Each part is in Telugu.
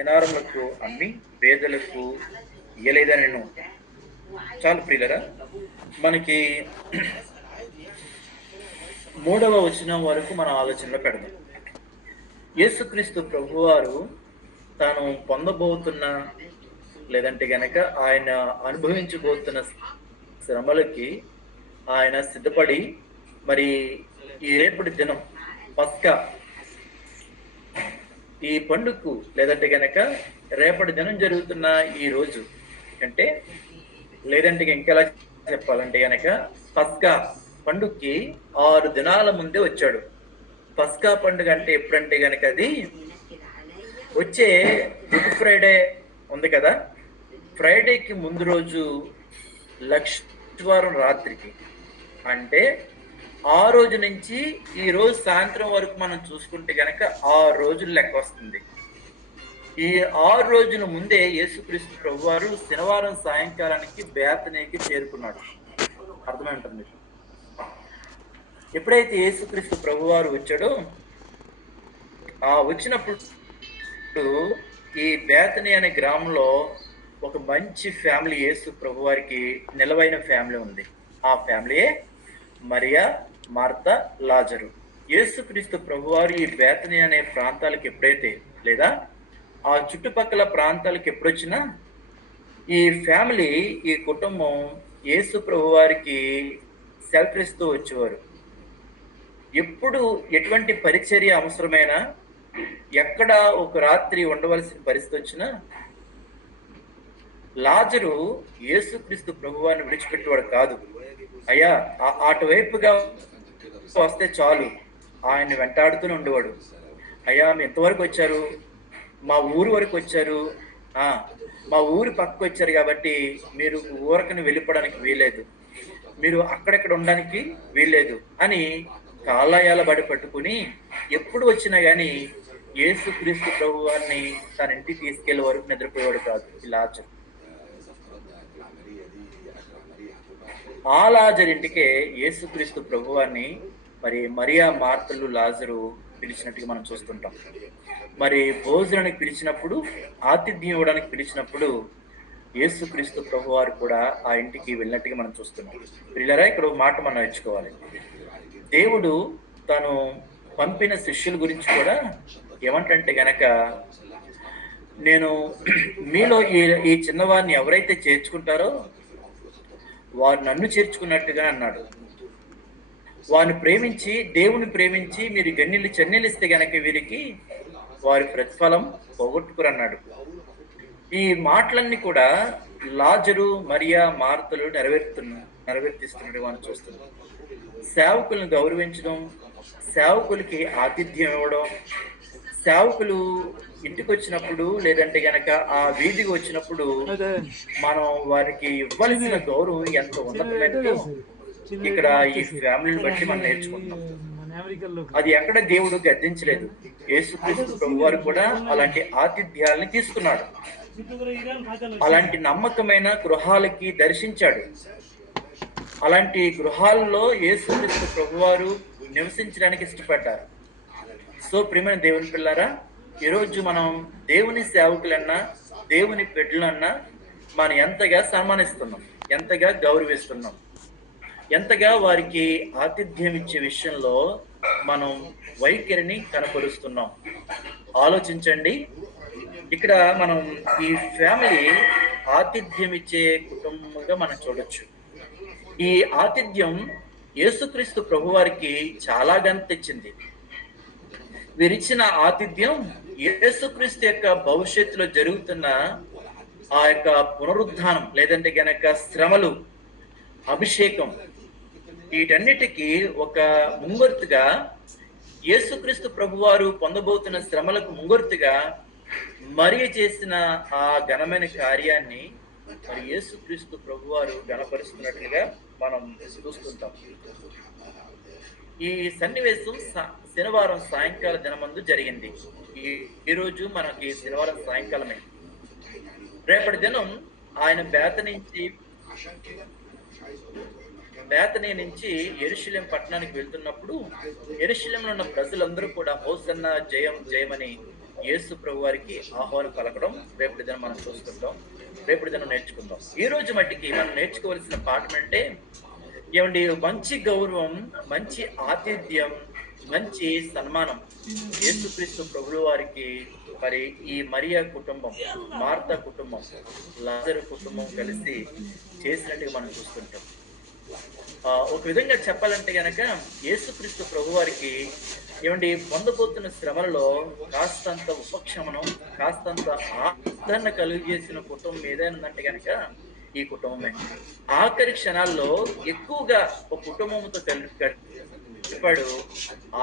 దినారములకు అమ్మి పేదలకు ఇయ్యలేదనెను. చాలు ప్రియులరా, మనకి 3వ వచనం వరకు మన ఆలోచనలో పెడదాం. యేసుక్రీస్తు ప్రభువారు తాను పొందబోతున్న, లేదంటే గనక ఆయన అనుభవించబోతున్న శ్రమలకి ఆయన సిద్ధపడి, మరి ఈ రేపటి దినం పస్కా ఈ పండుగకు, లేదంటే గనక రేపటి దినం జరుగుతున్న ఈ రోజు అంటే, లేదంటే ఇంకెలా చెప్పాలంటే గనక పస్కా పండుగకి 6 దినాల ముందే వచ్చాడు. పస్కా పండుగ అంటే ఎప్పుడంటే గనక అది వచ్చే గుడ్ ఫ్రైడే ఉంది కదా, ఫ్రైడేకి ముందు రోజు లక్షవారం రాత్రికి, అంటే ఆ రోజు నుంచి ఈ రోజు సాయంత్రం వరకు మనం చూసుకుంటే గనక 6 రోజులు లెక్క వస్తుంది. ఈ 6 రోజుల ముందే యేసుక్రీస్తు ప్రభువారు శనివారం సాయంకాలానికి బేతనీకి చేరుకున్నాడు. అర్థమై ఉంటుంది మీకు. ఎప్పుడైతే యేసుక్రీస్తు ప్రభువారు వచ్చాడో, వచ్చినప్పుడు ఈ బేతనీ అనే గ్రామంలో ఒక మంచి ఫ్యామిలీ, యేసు ప్రభువారికి నిలవైన ఫ్యామిలీ ఉంది. ఆ ఫ్యామిలీయే మరియా, మార్తా, లాజరు. యేసుక్రీస్తు ప్రభువారు ఈ బేతనీ అనే ప్రాంతాలకు ఎప్పుడైతే, లేదా ఆ చుట్టుపక్కల ప్రాంతాలకు ఎప్పుడొచ్చినా ఈ ఫ్యామిలీ, ఈ కుటుంబం యేసు ప్రభువారికి సెలవిస్తూ వచ్చేవారు. ఎప్పుడు ఎటువంటి పరిచర్య అవసరమైనా, ఎక్కడ ఒక రాత్రి ఉండవలసిన పరిస్థితి వచ్చినా, లాజరు యేసుక్రీస్తు ప్రభువారిని విడిచిపెట్టేవాడు కాదు. అయ్యా అటువైపుగా వస్తే చాలు, ఆయన వెంటాడుతూనే ఉండేవాడు. అయ్యా మీ ఎంతవరకు వచ్చారు? మా ఊరు వరకు వచ్చారు, మా ఊరి పక్కకు వచ్చారు కాబట్టి మీరు ఊరకని వెళ్ళిపోవడానికి వీలేదు, మీరు అక్కడెక్కడ ఉండడానికి వీల్లేదు అని కాళ్ళయాల బడి పట్టుకుని ఎప్పుడు వచ్చినా గాని యేసుక్రీస్తు ప్రభువారిని తన ఇంటికి తీసుకెళ్లే వరకు నిద్రపోయేవాడు కాదు ఈ లాజరు. ఆ లాజరు ఇంటికే యేసుక్రీస్తు ప్రభువారిని మరి మరియా, మార్తలు, లాజరు పిలిచినట్టుగా మనం చూస్తుంటాం. మరి భోజనానికి పిలిచినప్పుడు, ఆతిథ్యం ఇవ్వడానికి పిలిచినప్పుడు యేసుక్రీస్తు ప్రభువారు కూడా ఆ ఇంటికి వెళ్ళినట్టుగా మనం చూస్తున్నాం. ప్రియులారా, ఇక్కడ ఒక మాట మనం నేర్చుకోవాలి. దేవుడు తాను పంపిన శిష్యుల గురించి కూడా ఏమంటే గనక, నేను మీలో ఈ చిన్నవారిని ఎవరైతే చేర్చుకుంటారో వారు నన్ను చేర్చుకున్నట్టుగా అన్నాడు. వారిని ప్రేమించి, దేవుని ప్రేమించి మీరు గన్నీళ్ళు చెన్నెలిస్తే గనక వీరికి వారి ప్రతిఫలం పోగొట్టుకురన్నాడు. ఈ మాటలన్నీ కూడా లాజరు, మరియా, మార్తలు నెరవేర్తిస్తున్నట్టు మనం చూస్తున్నాం. సేవకులను గౌరవించడం, సేవకులకి ఆతిథ్యం ఇవ్వడం, సేవకులు ఇంటికి వచ్చినప్పుడు, లేదంటే గనక ఆ వీధికి వచ్చినప్పుడు మనం వారికి ఇవ్వాల్సిన గౌరవం ఎంత ఉన్నతమైనదో ఇక్కడ ఈ ఫ్యామిలీని బట్టి మనం నేర్చుకుంటున్నాం. అది ఎక్కడ దేవుడు గద్దించలేదు. యేసుక్రీస్తు ప్రభువారు కూడా అలాంటి ఆతిథ్యాలని తీసుకున్నాడు. అలాంటి నమ్మకమైన గృహాలకి దర్శించాడు. అలాంటి గృహాల్లో యేసుక్రీస్తు ప్రభువారు నివసించడానికి ఇష్టపడ్డారు. సో ప్రియమైన దేవుని పిల్లారా, ఈరోజు మనం దేవుని సేవకులన్నా, దేవుని బిడ్డలన్నా మనం ఎంతగా సన్మానిస్తున్నాం, ఎంతగా గౌరవిస్తున్నాం, ఎంతగా వారికి ఆతిథ్యం ఇచ్చే విషయంలో మనం వైఖరిని కనపరుస్తున్నాం. ఆలోచించండి. ఇక్కడ మనం ఈ ఫ్యామిలీ ఆతిథ్యం ఇచ్చే కుటుంబంగా మనం చూడొచ్చు. ఈ ఆతిథ్యం యేసుక్రీస్తు ప్రభువారికి చాలా ఘనత తెచ్చింది. వీరిచ్చిన ఆతిథ్యం యేసుక్రీస్తు యొక్క భవిష్యత్తులో జరుగుతున్న ఆ యొక్క పునరుద్ధానం, లేదంటే గనక శ్రమలు, అభిషేకం, వీటన్నిటికీ ఒక ముంగుర్తుగా, యేసుక్రీస్తు ప్రభువారు పొందబోతున్న శ్రమలకు ముంగుర్తుగా మరియ చేసిన ఆ ఘనమైన కార్యాన్ని మరి యేసుక్రీస్తు ప్రభువారు ఘనపరుస్తున్నట్లుగా మనం చూస్తుంటాం. ఈ సన్నివేశం శనివారం సాయంకాల దినమందు జరిగింది. ఈరోజు మనకి శనివారం సాయంకాలమే. రేపటి దినం ఆయన బేతనీ నుంచి యెరూషలేము పట్టణానికి వెళ్తున్నప్పుడు యెరూషలేములో ఉన్న ప్రజలందరూ కూడా హోసన్నా జయం జయమని యేసు ప్రభు వారికి ఆహ్వానం పలకడం రేపటి దినం మనం చూస్తుంటాం, రేపటి దినం నేర్చుకుందాం. ఈ రోజు మట్టికి మనం నేర్చుకోవాల్సిన పాఠం అంటే ఏమండి, మంచి గౌరవం, మంచి ఆతిథ్యం, మంచి సన్మానం యేసుక్రీస్తు ప్రభుల వారికి మరి ఈ మరియా కుటుంబం, మార్తా కుటుంబం, లాజరు కుటుంబం కలిసి చేసినట్టుగా మనం చూస్తుంటాం. ఒక విధంగా చెప్పాలంటే గనక యేసుక్రీస్తు ప్రభు వారికి ఏమండి పొందబోతున్న శ్రమలలో కాస్తంత ఉపశమనం, కాస్తంత ఆదరణ కలుగజేసిన కుటుంబం ఏదైనా ఉందంటే గనక ఈ కుటుంబమే. ఆఖరి క్షణాల్లో ఎక్కువగా ఒక కుటుంబంతో గడిపాడు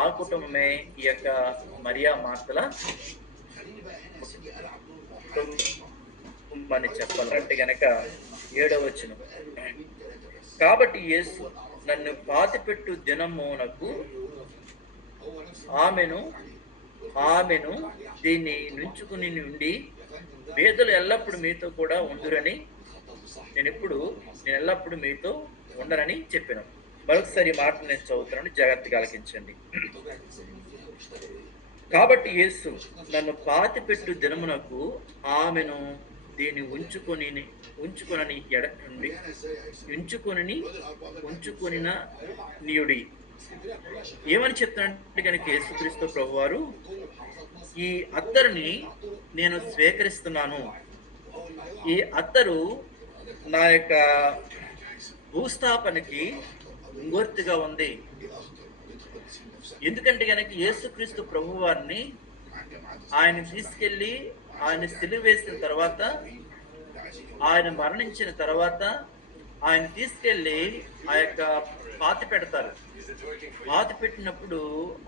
ఆ కుటుంబమే ఈ యొక్క మరియా మార్తల కుటుంబాన్ని చెప్పాలంటే గనక 7వ వచనం. కాబట్టి యేసు నన్ను పాతిపెట్టు దినమునకు ఆమెను దీన్ని నుంచుకుని నుండి పేదలు ఎల్లప్పుడు మీతో కూడా ఉండురని నేను ఎల్లప్పుడు మీతో ఉండనని చెప్పాను. మరొకసారి ఈ మాట నేను చదువుతున్నాను, జాగ్రత్తగా ఆలకించండి. కాబట్టి యేసు నన్ను పాతిపెట్టు దినమునకు ఆమెను దీన్ని ఉంచుకొనిన నీయుడి. ఏమని చెప్తానంటే కనుక యేసుక్రీస్తు ప్రభువారు ఈ అత్తరుని నేను స్వీకరిస్తున్నాను. ఈ అత్తరు నా యొక్క భూస్థాపనకి ముంగొర్తిగా ఉంది. ఎందుకంటే కనుక యేసుక్రీస్తు ప్రభువారిని ఆయన తీసుకెళ్లి ఆయన సిలువ వేసిన తర్వాత, ఆయన మరణించిన తర్వాత ఆయన తీసుకెళ్లి ఆ యొక్క పాతి పెడతారు. పాతి పెట్టినప్పుడు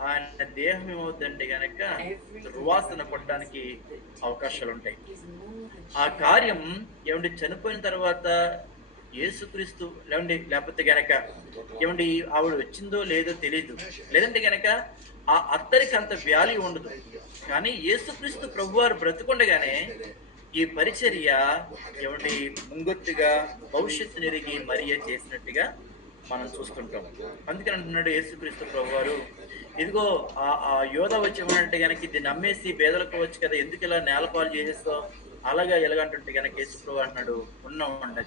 ఆయన దేహం ఏమవుతుందంటే గనక దుర్వాసన పడడానికి అవకాశాలు ఉంటాయి. ఆ కార్యం ఏమండి చనిపోయిన తర్వాత యేసుక్రీస్తు లేకపోతే గనక ఏమండి ఆవిడ వచ్చిందో లేదో తెలియదు, లేదంటే గనక ఆ అత్తరికి అంత వాల్యూ ఉండదు. కానీ యేసుక్రీస్తు ప్రభువారు బ్రతుకుండగానే ఈ పరిచర్య ఏమండి ముంగొత్తుగా భవిష్యత్తు నెరిగి మరియ చేసినట్టుగా మనం చూస్తుంటాం. అందుకని అంటున్నాడు యేసుక్రీస్తు ప్రభువారు, ఇదిగో ఆ యోధ వచ్చి ఏమంటే కనుక ఇది నమ్మేసి పేదలకు వచ్చి కదా, ఎందుకు ఇలా నేలపాలు చేసేస్తావు, అలాగా ఎలాగంటుంటే కనుక యేసు ప్రభు అంటున్నాడు, ఉన్నామండి,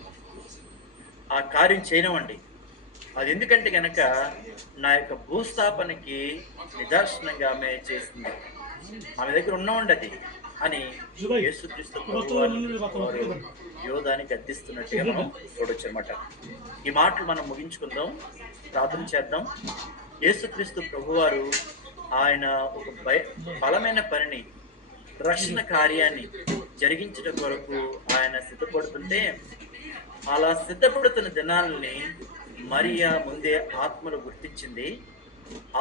ఆ కార్యం చేయనమండి. అది ఎందుకంటే గనక నా యొక్క భూస్థాపనకి నిదర్శనంగా ఆమె చేసింది, ఆమె దగ్గర ఉన్నామండి అది అని యేసుక్రీస్తు యోధానికి అర్థిస్తున్నట్టుగా మనం చూడొచ్చు అనమాట. ఈ మాటలు మనం ముగించుకుందాం, ప్రార్థన చేద్దాం. యేసుక్రీస్తు ప్రభువారు ఆయన ఒక బలమైన పనిని, రక్షణ కార్యాన్ని జరిగించడం కొరకు ఆయన సిద్ధపడుతుంటే, అలా సిద్ధపడుతున్న దినాలని మరియా ముందే ఆత్మలు గుర్తించింది,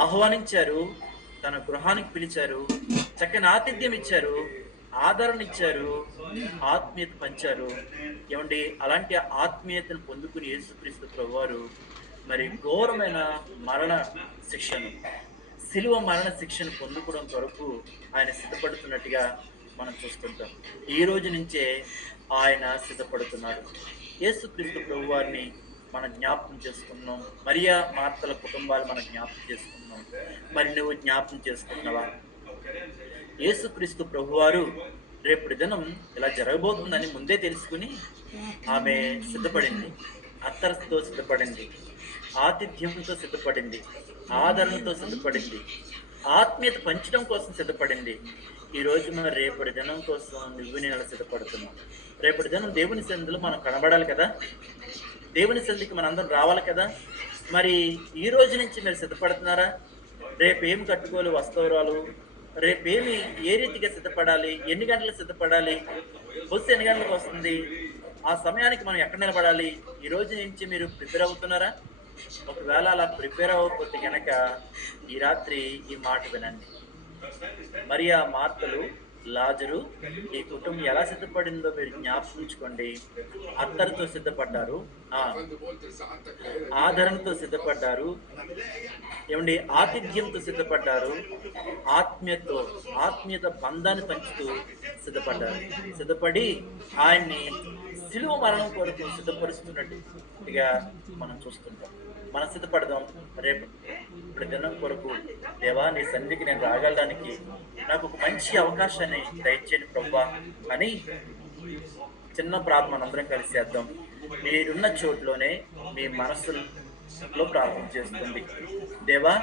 ఆహ్వానించారు, తన గృహానికి పిలిచారు, చక్కని ఆతిథ్యం ఇచ్చారు, ఆదరణ ఇచ్చారు, ఆత్మీయత పంచారు. ఏమండి, అలాంటి ఆత్మీయతను పొందుకుని యేసుక్రీస్తు ప్రభువారు మరి ఘోరమైన మరణ శిక్షను, శిలువ మరణ శిక్షను పొందుకోవడం కొరకు ఆయన సిద్ధపడుతున్నట్టుగా మనం చూస్తుంటాం. ఈ రోజు నుంచే ఆయన సిద్ధపడుతున్నాడు. యేసుక్రీస్తు ప్రభువారిని మనం జ్ఞాపకం చేసుకున్నాం, మరియా మార్తల కుటుంబాలు మనం జ్ఞాపకం చేసుకున్నాం. మరి నువ్వు జ్ఞాపకం చేసుకున్నావా? యేసుక్రీస్తు ప్రభువారు రేపటి దినం ఇలా జరగబోతుందని ముందే తెలుసుకుని ఆమె సిద్ధపడింది, అత్తరుతో సిద్ధపడింది, ఆతిథ్యంతో సిద్ధపడింది, ఆదరణతో సిద్ధపడింది, ఆత్మీయత పంచడం కోసం సిద్ధపడింది. ఈరోజు మనం రేపటి దినం కోసం నువ్వు నేను సిద్ధపడుతున్నాం. రేపటి దినం దేవుని సన్నిధిలో మనం కనబడాలి కదా, దేవుని సన్నిధికి మనందరం రావాలి కదా. మరి ఈ రోజు నుంచి మీరు సిద్ధపడుతున్నారా? రేపు ఏం కట్టుకోవాలి వస్త్రాలు, రేపేమి ఏ రీతిగా సిద్ధపడాలి, ఎన్ని గంటలకు సిద్ధపడాలి, బస్సు ఎన్ని గంటలకు వస్తుంది, ఆ సమయానికి మనం ఎక్కడ నిలబడాలి, ఈ రోజు నుంచి మీరు ప్రిపేర్ అవుతున్నారా? ఒకవేళ అలా ప్రిపేర్ అవ్వకపోతే కనుక ఈ రాత్రి ఈ మాట వినండి. మరియా మార్తలు, లాజరు ఈ కుటుంబం ఎలా సిద్ధపడిందో మీరు జ్ఞాపకించుకోండి. అత్తరుతో సిద్ధపడ్డారు, ఆదరణతో సిద్ధపడ్డారు, ఏమండి ఆతిథ్యంతో సిద్ధపడ్డారు, ఆత్మీయత బంధాన్ని పంచుతూ సిద్ధపడ్డారు. సిద్ధపడి ఆయన్ని సిలువ మరణం కొరకు సిద్ధపరుస్తున్నట్టుగా మనం చూస్తుంటాం. మనం సిద్ధపడదాం. రేపు దినం కొరకు దేవా నీ సన్నిధికి నేను రాగలడానికి నాకు ఒక మంచి అవకాశాన్ని దయచేయండి ప్రభువా అని చిన్న ప్రార్థన మనందరం కలిసి చేద్దాం. మీరున్న చోట్లోనే మీ మనస్సులో ప్రార్థన చేస్తుంది. దేవా